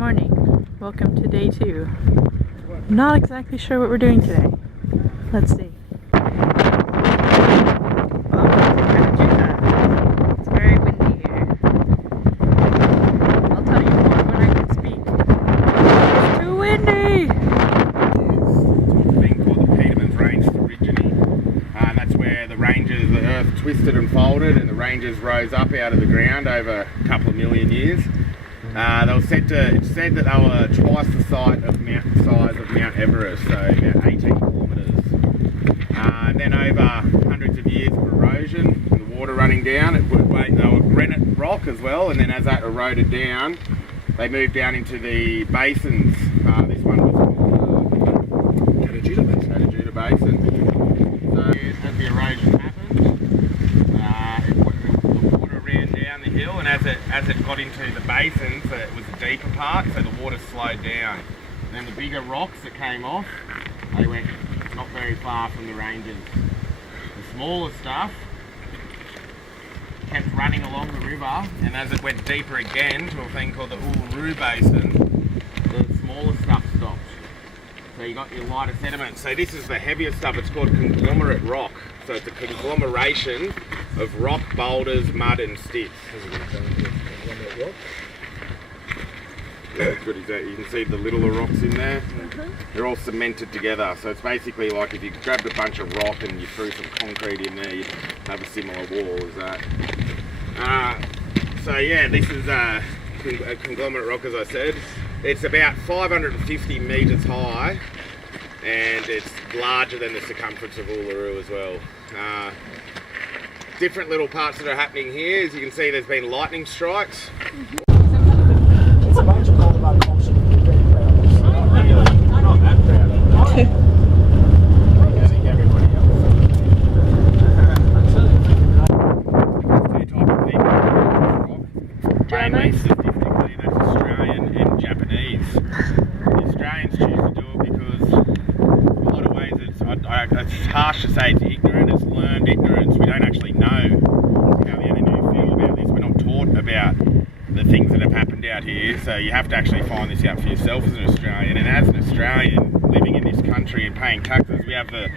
morning. Welcome to day 2. Not exactly sure what we're doing today. Let's see. Welcome to Kata Juta. It's very windy here. I'll tell you more when I can speak. It's too windy! It's a thing called the Peterman's Range originating. That's where the earth twisted and folded and the ranges rose up out of the ground over a couple of million years. It's said that they were twice the size of Mount Everest, so about 18 kilometres. And then over hundreds of years of erosion and the water running down, they were granite rock as well, and then as that eroded down, they moved down into the basins. This one was called Kata Juta Basin. So as the erosion happened, the water ran down the hill, and as it got into the basins, it was a deeper part, so the water slowed down. And then the bigger rocks that came off, they went not very far from the ranges. The smaller stuff kept running along the river, and as it went deeper again to a thing called the Uluru Basin, the smaller stuff stopped. So you got your lighter sediment. So this is the heavier stuff. It's called conglomerate rock. So it's a conglomeration of rock, boulders, mud and sticks. Yeah, good as that. You can see the littler rocks in there. They're all cemented together. So it's basically like if you grabbed a bunch of rock and you threw some concrete in there, you'd have a similar wall as that. So yeah, this is a conglomerate rock, as I said. It's about 550 metres high, and it's larger than the circumference of Uluru as well. Different little parts that are happening here. As you can see, there's been lightning strikes. It's a bunch of cultivated oxygen and you're very proud of it. Not that proud of it. I think everybody else. Two types of people. Mainly, statistically, that's Australian and Japanese. The Australians choose to do it because, in a lot of ways, it's harsh to say it's ignorant. It's learned ignorance. We don't actually know how the Ananu feel about this. We're not taught about the things that have happened out here, so you have to actually find this out for yourself as an Australian. And as an Australian living in this country and paying taxes, we have the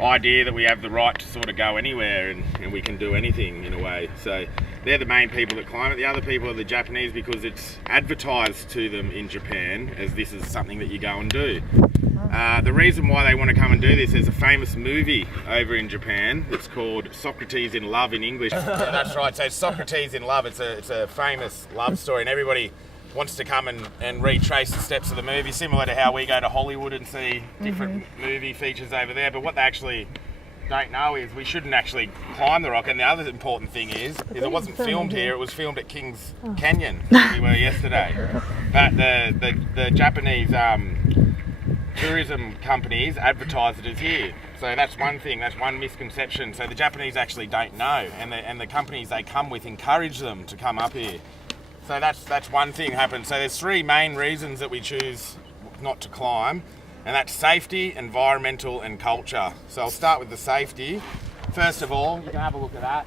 idea that we have the right to sort of go anywhere and we can do anything in a way. So they're the main people that climb it. The other people are the Japanese, because it's advertised to them in Japan as this is something that you go and do. The reason why they want to come and do this, there's a famous movie over in Japan that's called Socrates in Love in English. Yeah, that's right, so Socrates in Love, it's a famous love story, and everybody wants to come and retrace the steps of the movie, similar to how we go to Hollywood and see different movie features over there. But what they actually don't know is we shouldn't actually climb the rock. And the other important thing is it wasn't filmed here, it was filmed at Kings Canyon, where we were yesterday. But the Japanese tourism companies advertise it as here. So that's one thing, that's one misconception. So the Japanese actually don't know, and the companies they come with encourage them to come up here. So that's one thing happens. So there's 3 main reasons that we choose not to climb, and that's safety, environmental and culture. So I'll start with the safety. Arst of all, you can have a look at that.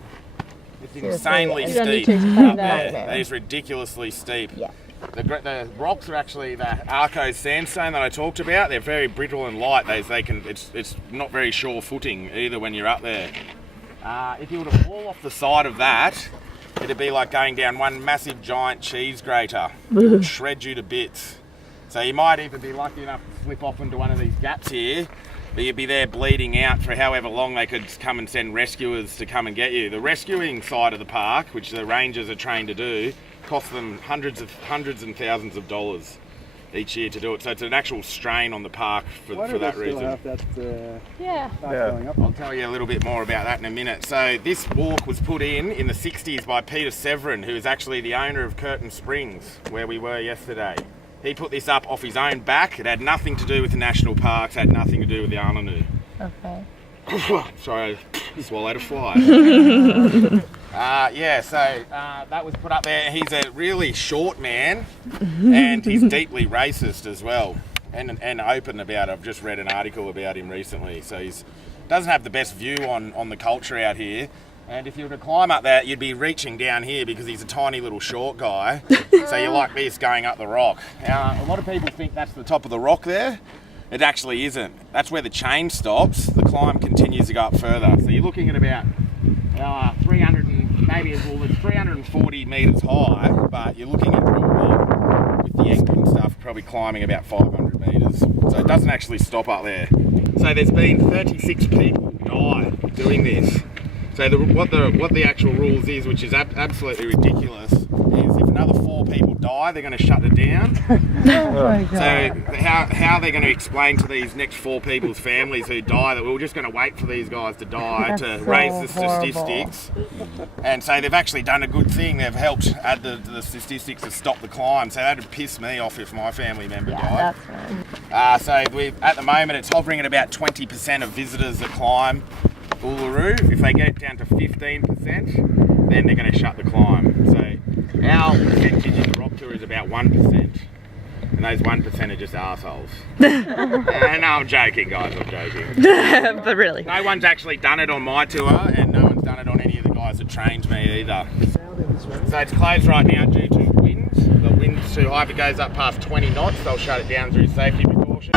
It's insanely steep up there. That is ridiculously steep. Yeah. The rocks are actually the Arco sandstone that I talked about. They're very brittle and light. It's not very sure footing either when you're up there. If you were to fall off the side of that, it'd be like going down one massive giant cheese grater. It would shred you to bits. So you might even be lucky enough to slip off into one of these gaps here, but you'd be there bleeding out for however long they could come and send rescuers to come and get you. The rescuing side of the park, which the rangers are trained to do, costs them hundreds and thousands of dollars each year to do it. So it's an actual strain on the park for that reason. Have that, going up? I'll tell you a little bit more about that in a minute. So this walk was put in the 60s by Peter Severin, who is actually the owner of Curtin Springs, where we were yesterday. He put this up off his own back. It had nothing to do with the national parks, had nothing to do with the Ananu. Okay. Sorry, I swallowed a fly. That was put up there. He's a really short man, and he's deeply racist as well, and open about it. I've just read an article about him recently. So he doesn't have the best view on the culture out here. And if you were to climb up that, you'd be reaching down here because he's a tiny little short guy. So you're like this going up the rock. Now, a lot of people think that's the top of the rock there. It actually isn't. That's where the chain stops. The climb continues to go up further. So you're looking at about 300 and maybe as well as 340 metres high, but you're looking at probably, with the anchor and stuff, probably climbing about 500 metres. So it doesn't actually stop up there. So there's been 36 people die doing this. So what the actual rules is, which is absolutely ridiculous, is if another 4 people die, they're going to shut it down. Oh my God. So how they're going to explain to these next 4 people's families who die that we're just going to wait for these guys to die That's to so raise the horrible. statistics. And so they've actually done a good thing. They've helped add the statistics to stop the climb. So that'd piss me off if my family member died. That's right. So at the moment it's hovering at about 20% of visitors that climb Uluru. If they get it down to 15%, then they're going to shut the climb. So our percentage in the rock tour is about 1%. And those 1% are just arseholes. No, I'm joking, guys, I'm joking. But really. No one's actually done it on my tour, and no one's done it on any of the guys that trained me either. So it's closed right now due to wind. The wind's too high. If it goes up past 20 knots, they'll shut it down through safety precautions.